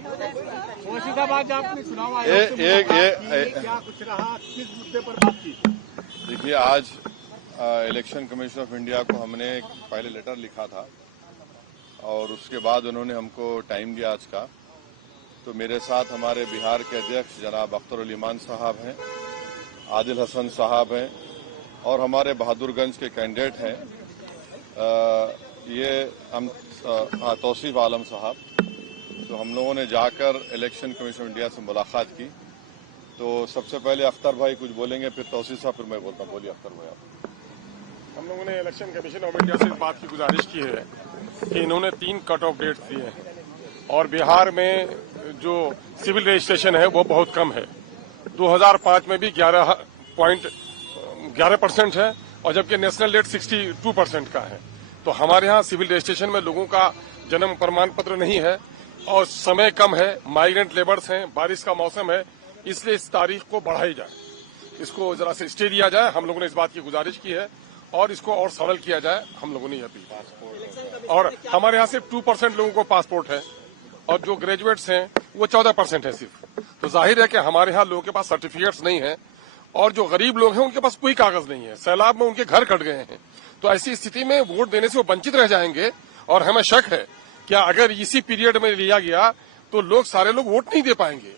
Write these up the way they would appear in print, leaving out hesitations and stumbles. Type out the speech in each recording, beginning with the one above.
मुर्शिदाबाद आपने चुनाव आयोग से क्या कुछ रहा, किस मुद्दे पर बात की? देखिए, आज इलेक्शन कमीशन ऑफ इंडिया को हमने पहले लेटर लिखा था और उसके बाद उन्होंने हमको टाइम दिया आज का। तो मेरे साथ हमारे बिहार के अध्यक्ष जनाब अख्तर उल इमान साहब हैं, आदिल हसन साहब हैं और हमारे बहादुरगंज के कैंडिडेट हैं ये हम तौसीफ आलम साहब। तो हम लोगों ने जाकर इलेक्शन कमीशन ऑफ इंडिया से मुलाकात की। तो सबसे पहले अख्तर भाई कुछ बोलेंगे, फिर तौसीफ साहब, फिर मैं बोलता हूँ। बोलिए अख्तर भाई आप। हम लोगों ने इलेक्शन कमीशन ऑफ इंडिया से इस बात की गुजारिश की है कि इन्होंने 3 कट ऑफ डेट्स दिए हैं और बिहार में जो सिविल रजिस्ट्रेशन है वो बहुत कम है। 2005 में भी 11% है और जबकि नेशनल डेट 62% का है। तो हमारे यहाँ सिविल रजिस्ट्रेशन में लोगों का जन्म प्रमाण पत्र नहीं है और समय कम है, माइग्रेंट लेबर्स हैं, बारिश का मौसम है, इसलिए इस तारीख को बढ़ाई जाए, इसको जरा से स्टे दिया जाए। हम लोगों ने इस बात की गुजारिश की है और इसको और सरल किया जाए, हम लोगों ने यह अपील। और हमारे यहाँ सिर्फ 2% लोगों को पासपोर्ट है और जो ग्रेजुएट्स हैं वो 14% है सिर्फ। तो जाहिर है कि हमारे यहाँ लोगों के पास सर्टिफिकेट्स नहीं है और जो गरीब लोग हैं उनके पास कोई कागज नहीं है। सैलाब में उनके घर कट गए हैं, तो ऐसी स्थिति में वोट देने से वो वंचित रह जाएंगे। और हमें शक है कि अगर इसी पीरियड में लिया गया तो सारे लोग वोट नहीं दे पाएंगे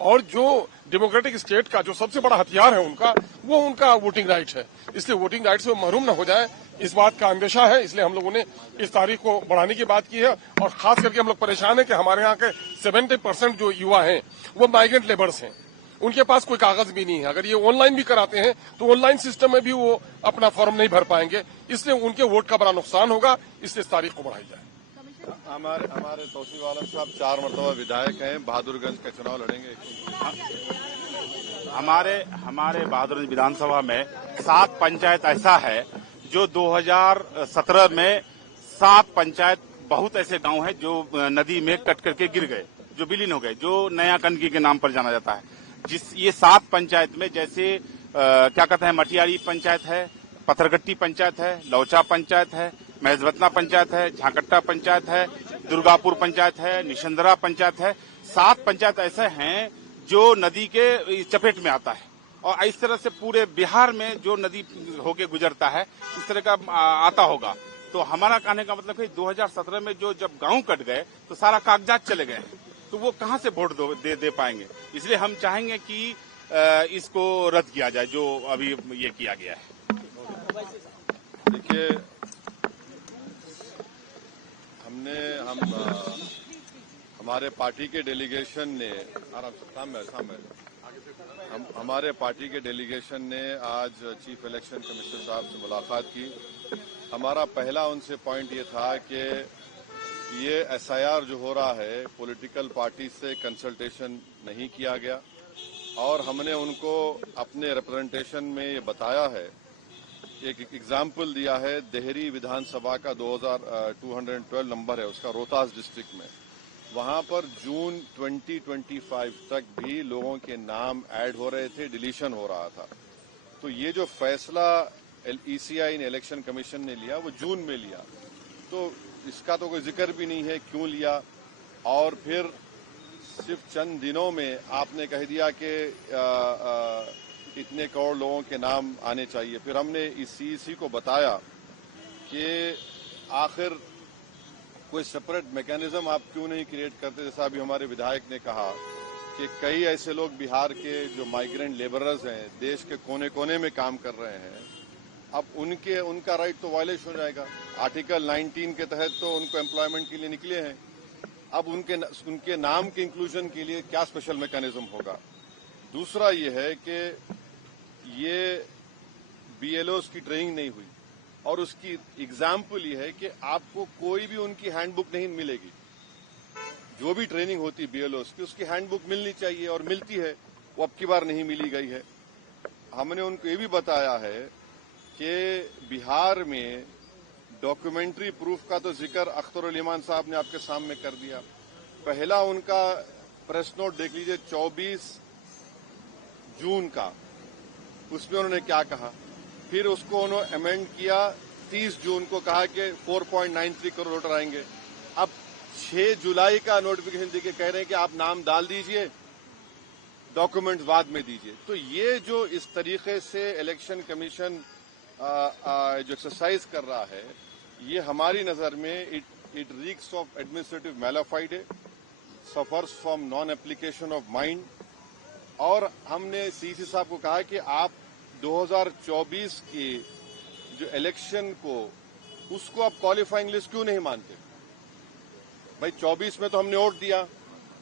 और जो डेमोक्रेटिक स्टेट का जो सबसे बड़ा हथियार है वो उनका वोटिंग राइट है। इसलिए वोटिंग राइट से वो महरूम न हो जाए, इस बात का अंदेशा है। इसलिए हम लोगों ने इस तारीख को बढ़ाने की बात की है और खास करके हम लोग परेशान है कि हमारे यहाँ के 70% जो युवा हैं वो माइग्रेंट लेबर्स हैं, उनके पास कोई कागज भी नहीं है। अगर ये ऑनलाइन भी कराते हैं तो ऑनलाइन सिस्टम में भी वो अपना फॉर्म नहीं भर पाएंगे, इसलिए उनके वोट का बड़ा नुकसान होगा। इसलिए इस तारीख को बढ़ाई जाए। हमारे तौसीफ आलम साहब 4 मरतबा विधायक हैं, बहादुरगंज का चुनाव लड़ेंगे। हमारे बहादुरगंज विधानसभा में 7 पंचायत ऐसा है जो 2017 में 7 पंचायत बहुत ऐसे गांव हैं जो नदी में कट करके गिर गए, जो विलीन हो गए, जो नया कनकी के नाम पर जाना जाता है। ये 7 पंचायत में जैसे क्या कहते हैं, मटियारी पंचायत है, पत्थरगट्टी पंचायत है, लौचा पंचायत है, महजबतना पंचायत है, झाकट्टा पंचायत है, दुर्गापुर पंचायत है, निशंदरा पंचायत है। 7 पंचायत ऐसे हैं जो नदी के चपेट में आता है और इस तरह से पूरे बिहार में जो नदी होके गुजरता है इस तरह का आता होगा। तो हमारा कहने का मतलब है 2017 में जब गांव कट गए तो सारा कागजात चले गए, तो वो कहां से वोट दे पाएंगे। इसलिए हम चाहेंगे कि इसको रद्द किया जाए जो अभी ये किया गया है। देखिए, हमारे पार्टी के डेलीगेशन ने हमारे पार्टी के डेलीगेशन ने आज चीफ इलेक्शन कमिश्नर साहब से मुलाकात की। हमारा पहला उनसे पॉइंट ये था कि ये एसआईआर जो हो रहा है पॉलिटिकल पार्टी से कंसल्टेशन नहीं किया गया और हमने उनको अपने रिप्रेजेंटेशन में ये बताया है, एक एग्जाम्पल दिया है। देहरी विधानसभा का 2212 नंबर है उसका, रोहतास डिस्ट्रिक्ट में, वहां पर जून 2025 तक भी लोगों के नाम ऐड हो रहे थे, डिलीशन हो रहा था। तो ये जो फैसला ईसीआई ने, इलेक्शन कमीशन ने लिया, वो जून में लिया, तो इसका तो कोई जिक्र भी नहीं है क्यों लिया। और फिर सिर्फ चंद दिनों में आपने कह दिया कि इतने करोड़ लोगों के नाम आने चाहिए। फिर हमने इस सीईसी को बताया कि आखिर कोई सेपरेट मैकेनिज्म आप क्यों नहीं क्रिएट करते। जैसा अभी हमारे विधायक ने कहा कि कई ऐसे लोग बिहार के जो माइग्रेंट लेबरर्स हैं, देश के कोने कोने में काम कर रहे हैं, अब उनका राइट तो वायलेशन हो जाएगा। आर्टिकल 19 के तहत तो उनको एम्प्लॉयमेंट के लिए निकले हैं, अब उनके नाम के इंक्लूजन के लिए क्या स्पेशल मैकेनिज्म होगा। दूसरा ये है कि ये बीएलओस की ट्रेनिंग नहीं हुई और उसकी एग्जाम्पल ये है कि आपको कोई भी उनकी हैंडबुक नहीं मिलेगी। जो भी ट्रेनिंग होती है बीएलओस की, उसकी हैंडबुक मिलनी चाहिए और मिलती है, वो अब की बार नहीं मिली गई है। हमने उनको ये भी बताया है कि बिहार में डॉक्यूमेंट्री प्रूफ का तो जिक्र अख्तर उल इमान साहब ने आपके सामने कर दिया। पहला उनका प्रेस नोट देख लीजिए 24 जून का, उसमें उन्होंने क्या कहा। फिर उसको उन्होंने अमेंड किया, 30 जून को कहा कि 4.93 करोड़ वोटर आएंगे। अब 6 जुलाई का नोटिफिकेशन देके कह रहे हैं कि आप नाम डाल दीजिए, डॉक्यूमेंट्स बाद में दीजिए। तो ये जो इस तरीके से इलेक्शन कमीशन जो एक्सरसाइज कर रहा है, ये हमारी नजर में it reeks of administrative mala fide, suffers from non application of mind. और हमने सीसी साहब को कहा कि आप 2024 की जो इलेक्शन को उसको आप क्वालिफाइंग लिस्ट क्यों नहीं मानते? भाई 24 में तो हमने वोट दिया,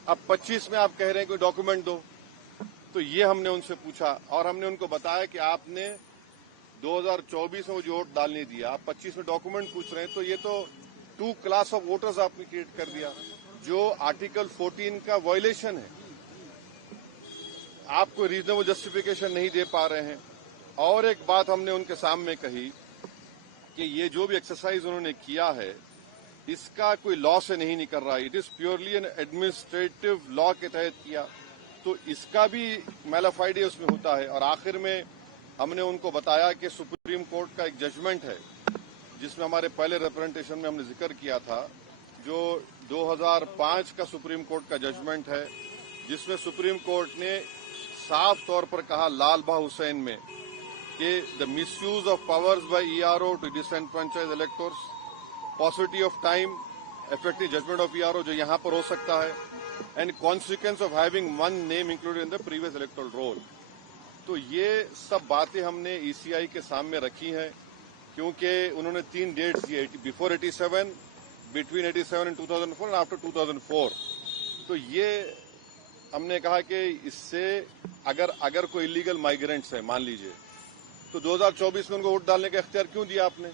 अब 25 में आप कह रहे हैं कोई डॉक्यूमेंट दो। तो ये हमने उनसे पूछा और हमने उनको बताया कि आपने 2024 में जो वोट डालने दिया, आप 25 में डॉक्यूमेंट पूछ रहे हैं, तो ये तो 2 क्लास ऑफ वोटर्स आपने क्रिएट कर दिया, जो आर्टिकल 14 का वायलेशन है। आप कोई रीजनेबल जस्टिफिकेशन नहीं दे पा रहे हैं। और एक बात हमने उनके सामने कही कि ये जो भी एक्सरसाइज उन्होंने किया है, इसका कोई लॉ से नहीं निकल रहा है, it is purely N administrative law के तहत किया, तो इसका भी मैलाफाइडे उसमें होता है। और आखिर में हमने उनको बताया कि सुप्रीम कोर्ट का एक जजमेंट है, जिसमें हमारे पहले रिप्रेजेंटेशन में हमने जिक्र किया था, जो 2005 का सुप्रीम कोर्ट का जजमेंट है, जिसमें सुप्रीम कोर्ट ने साफ तौर पर कहा लाल बहा हुसैन में कि the misuse of powers by ERO to disenfranchise electors, possibility of time, effective judgement of ERO जो यहां पर हो सकता है, and consequence of having one name included in the previous electoral roll. तो ये सब बातें हमने ईसीआई के सामने रखी हैं, क्योंकि उन्होंने 3 डेट्स दिए, before 87, between 87 and 2004 and after 2004। तो ये हमने कहा कि इससे अगर कोई इलीगल माइग्रेंट्स है, मान लीजिए, तो 2024 में उनको वोट डालने का इख्तियार क्यों दिया आपने?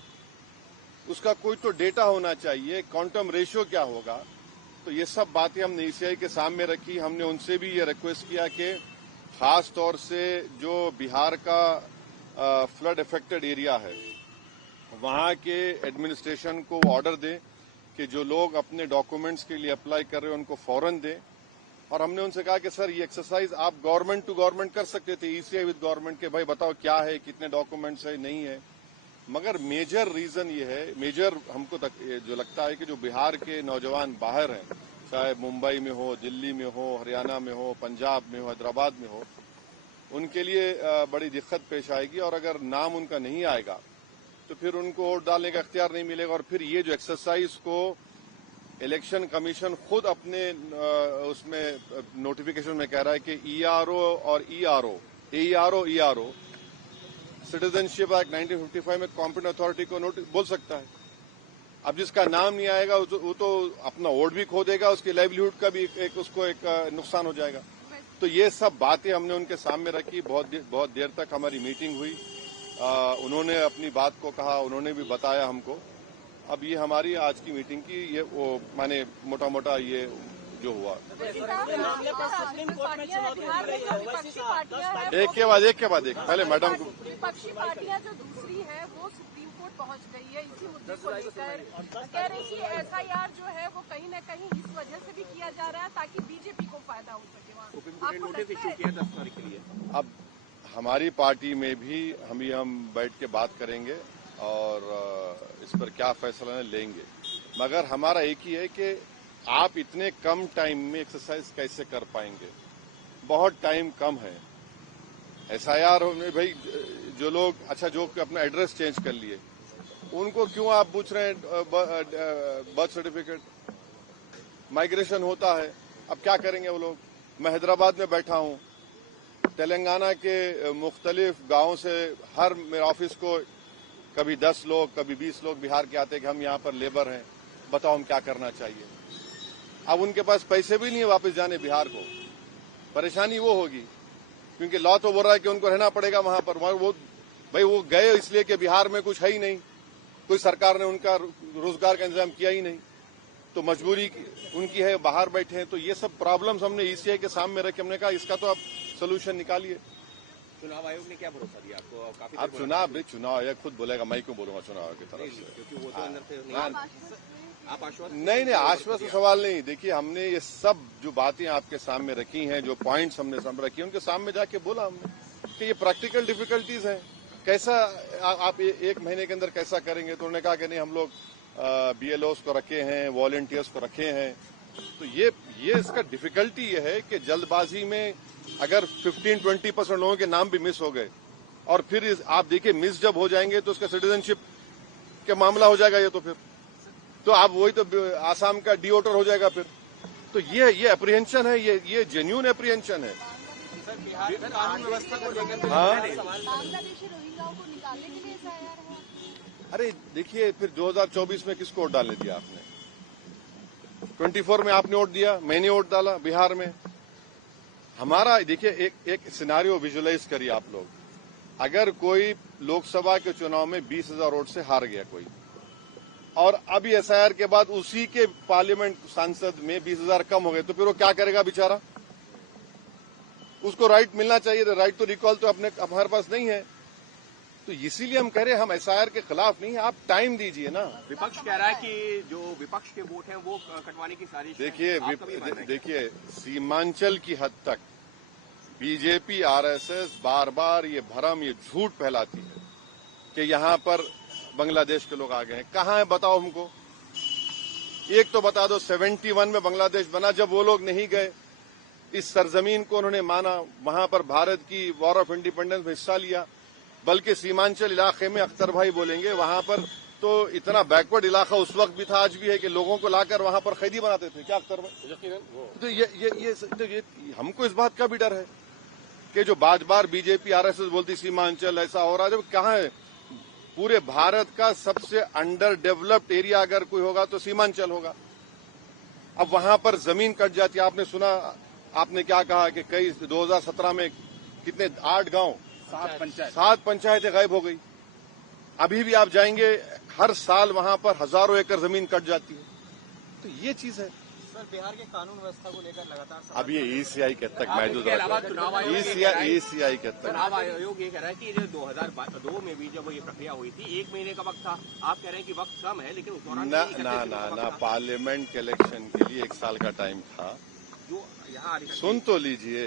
उसका कोई तो डेटा होना चाहिए, क्वांटम रेशियो क्या होगा। तो ये सब बातें हमने ईसीआई के सामने रखी। हमने उनसे भी ये रिक्वेस्ट किया कि खास तौर से जो बिहार का फ्लड इफेक्टेड एरिया है, वहां के एडमिनिस्ट्रेशन को ऑर्डर दें कि जो लोग अपने डॉक्यूमेंट्स के लिए अप्लाई कर रहे हैं उनको फौरन दें। और हमने उनसे कहा कि सर ये एक्सरसाइज आप गवर्नमेंट टू गवर्नमेंट कर सकते थे, ईसीआई विद गवर्नमेंट, के भाई बताओ क्या है, कितने डॉक्यूमेंट्स है, नहीं है। मगर मेजर रीजन ये है, मेजर हमको जो लगता है कि जो बिहार के नौजवान बाहर हैं, चाहे मुंबई में हो, दिल्ली में हो, हरियाणा में हो, पंजाब में हो, हैदराबाद में हो, उनके लिए बड़ी दिक्कत पेश आएगी। और अगर नाम उनका नहीं आएगा तो फिर उनको वोट डालने का इख्तियार नहीं मिलेगा। और फिर ये जो एक्सरसाइज को इलेक्शन कमीशन खुद अपने उसमें नोटिफिकेशन में कह रहा है कि ईआरओ और ईआरओ सिटीजनशिप एक्ट 1955 में कॉम्पिटेंट अथॉरिटी को बोल सकता है। अब जिसका नाम नहीं आएगा वो तो अपना वोट भी खो देगा, उसकी लाइवलीहुड का भी उसको एक नुकसान हो जाएगा। तो ये सब बातें हमने उनके सामने रखी। बहुत देर तक हमारी मीटिंग हुई, उन्होंने अपनी बात को कहा, उन्होंने भी बताया हमको। अब ये हमारी आज की मीटिंग की ये वो माने मोटा मोटा ये जो हुआ। एक के बाद एक पहले मैडम को। विपक्षी पार्टियां जो दूसरी है वो सुप्रीम कोर्ट पहुंच गई है इसी मुद्दे को लेकर, कह रही कि एफआईआर जो है वो कहीं न कहीं इस वजह से भी किया जा रहा है ताकि बीजेपी को फायदा हो सके। आपको लगता है 10 तारीख के लिए अब हमारी पार्टी में भी हम बैठ के बात करेंगे और इस पर क्या फैसला लेंगे। मगर हमारा एक ही है कि आप इतने कम टाइम में एक्सरसाइज कैसे कर पाएंगे? बहुत टाइम कम है। एसआईआर में भाई जो लोग जो अपना एड्रेस चेंज कर लिए उनको क्यों आप पूछ रहे हैं बर्थ सर्टिफिकेट? माइग्रेशन होता है, अब क्या करेंगे वो लोग? मैं हैदराबाद में बैठा हूं, तेलंगाना के मुख्तलिफ गांवों से हर मेरे ऑफिस को कभी 10 लोग कभी 20 लोग बिहार के आते हैं कि हम यहाँ पर लेबर हैं, बताओ हम क्या करना चाहिए। अब उनके पास पैसे भी नहीं है वापस जाने बिहार को। परेशानी वो होगी क्योंकि लॉ तो बोल रहा है कि उनको रहना पड़ेगा वहां पर। वो गए इसलिए कि बिहार में कुछ है ही नहीं, कोई सरकार ने उनका रोजगार का इंतजाम किया ही नहीं, तो मजबूरी उनकी है, बाहर बैठे हैं। तो ये सब प्रॉब्लम्स हमने ईसीआई के सामने रखे, हमने कहा इसका तो आप सोल्यूशन निकालिए। चुनाव आयोग ने क्या भरोसा दिया आपको? काफी अब चुनाव आयोग खुद बोलेगा, मैं क्यों बोलूंगा चुनाव आयोग की तरफ से? क्योंकि वो तो अंदर से आप आश्वस्त नहीं आश्वस्त सवाल नहीं। देखिए हमने ये सब जो बातें आपके सामने रखी हैं, जो पॉइंट्स हमने सामने रखी हैं, उनके सामने जाके बोला हमने कि ये प्रैक्टिकल डिफिकल्टीज हैं, कैसा आप 1 महीने के अंदर कैसा करेंगे। तो उन्होंने कहा कि नहीं हम लोग BLOs को रखे हैं, वॉलंटियर्स को रखे हैं। तो ये इसका डिफिकल्टी ये है कि जल्दबाजी में अगर 15-20% लोगों के नाम भी मिस हो गए और फिर आप देखिए मिस जब हो जाएंगे तो उसका सिटीजनशिप का मामला हो जाएगा। ये तो आप वही तो आसाम का डिओटर हो जाएगा फिर। तो ये अप्रीहेंशन है, ये जेन्युइन अप्रीहेंशन है। कानून व्यवस्था को लेकर बांग्लादेशी रोहिंग्याओं को निकालने के लिए तैयार है। अरे देखिए, फिर 2024 में किसको वोट डालने दिया आपने? 24 में आपने वोट दिया, मैंने वोट डाला बिहार में। हमारा देखिए एक सिनारियो विजुअलाइज करिए आप लोग। अगर कोई लोकसभा के चुनाव में 20,000 वोट से हार गया कोई, और अभी SIR के बाद उसी के पार्लियामेंट सांसद में 20,000 कम हो गए, तो फिर वो क्या करेगा बेचारा? उसको राइट मिलना चाहिए। राइट तो रिकॉल तो हमारे पास नहीं है। तो इसीलिए हम कह रहे हैं हम SIR के खिलाफ नहीं है, आप टाइम दीजिए ना। विपक्ष कह रहा है कि जो विपक्ष के वोट हैं वो कटवाने की साजिश है। देखिए सीमांचल की हद तक बीजेपी RSS बार बार ये भ्रम, ये झूठ फैलाती है कि यहां पर बांग्लादेश के लोग आ गए हैं। कहां है बताओ हमको। एक तो बता दो 71 में बांग्लादेश बना, जब वो लोग नहीं गए, इस सरजमीन को उन्होंने माना, वहां पर भारत की वॉर ऑफ इंडिपेंडेंस में हिस्सा लिया। बल्कि सीमांचल इलाके में अख्तर भाई बोलेंगे वहां पर तो इतना बैकवर्ड इलाका उस वक्त भी था, आज भी है, कि लोगों को लाकर वहां पर कैदी बनाते थे। क्या अख्तर भाई? तो ये हमको इस बात का भी डर है कि जो बार बार बीजेपी RSS बोलती सीमांचल ऐसा हो रहा है, जब कहां है? पूरे भारत का सबसे अंडर डेवलप्ड एरिया अगर कोई होगा तो सीमांचल होगा। अब वहां पर जमीन कट जाती है। आपने सुना, आपने क्या कहा कि कई 2017 में कितने 8 गांव 7 पंचायतें गायब हो गई। अभी भी आप जाएंगे, हर साल वहां पर हजारों एकड़ जमीन कट जाती है। तो ये चीज है। सर, बिहार के कानून व्यवस्था को लेकर लगातार अब ये ECI के तक मैं जो चुनाव ECI के तक चुनाव आयोग ये कह रहा है कि 2002 में भी जब ये प्रक्रिया हुई थी 1 महीने का वक्त था। आप कह रहे हैं कि वक्त कम है, लेकिन उस दौरान ना पार्लियामेंट के इलेक्शन के लिए 1 साल का टाइम था। जो यहाँ सुन तो लीजिए,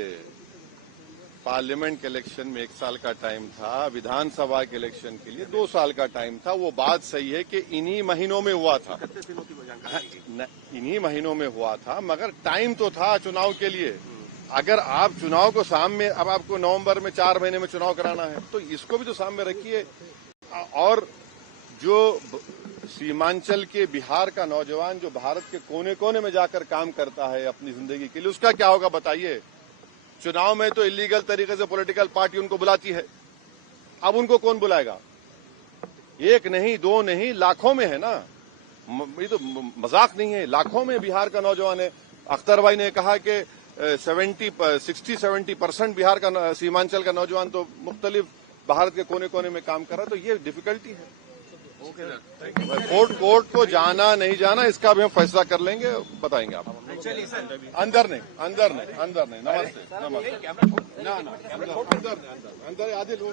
पार्लियामेंट के इलेक्शन में 1 साल का टाइम था, विधानसभा के इलेक्शन के लिए 2 साल का टाइम था। वो बात सही है कि इन्हीं महीनों में हुआ था, 31 दिनों की जानकारी, इन्हीं महीनों में हुआ था, मगर टाइम तो था चुनाव के लिए। अगर आप चुनाव को सामने, अब आपको नवंबर में 4 महीने में चुनाव कराना है, तो इसको भी तो सामने रखिए। और जो सीमांचल के बिहार का नौजवान जो भारत के कोने कोने में जाकर काम करता है अपनी जिंदगी के लिए, उसका क्या होगा बताइए? चुनाव में तो इलीगल तरीके से पॉलिटिकल पार्टी उनको बुलाती है, अब उनको कौन बुलाएगा? 1 नहीं 2 नहीं, लाखों में है ना। ये तो मजाक नहीं है, लाखों में बिहार का नौजवान है। अख्तर भाई ने कहा कि 60-70% बिहार का सीमांचल का नौजवान तो मुख्तलिफ भारत के कोने कोने में काम कर रहा है। तो ये डिफिकल्टी है। कोर्ट को जाना नहीं जाना इसका भी हम फैसला कर लेंगे, बताएंगे आप। अंदर नहीं नमस्ते ना अंदर आधे लोग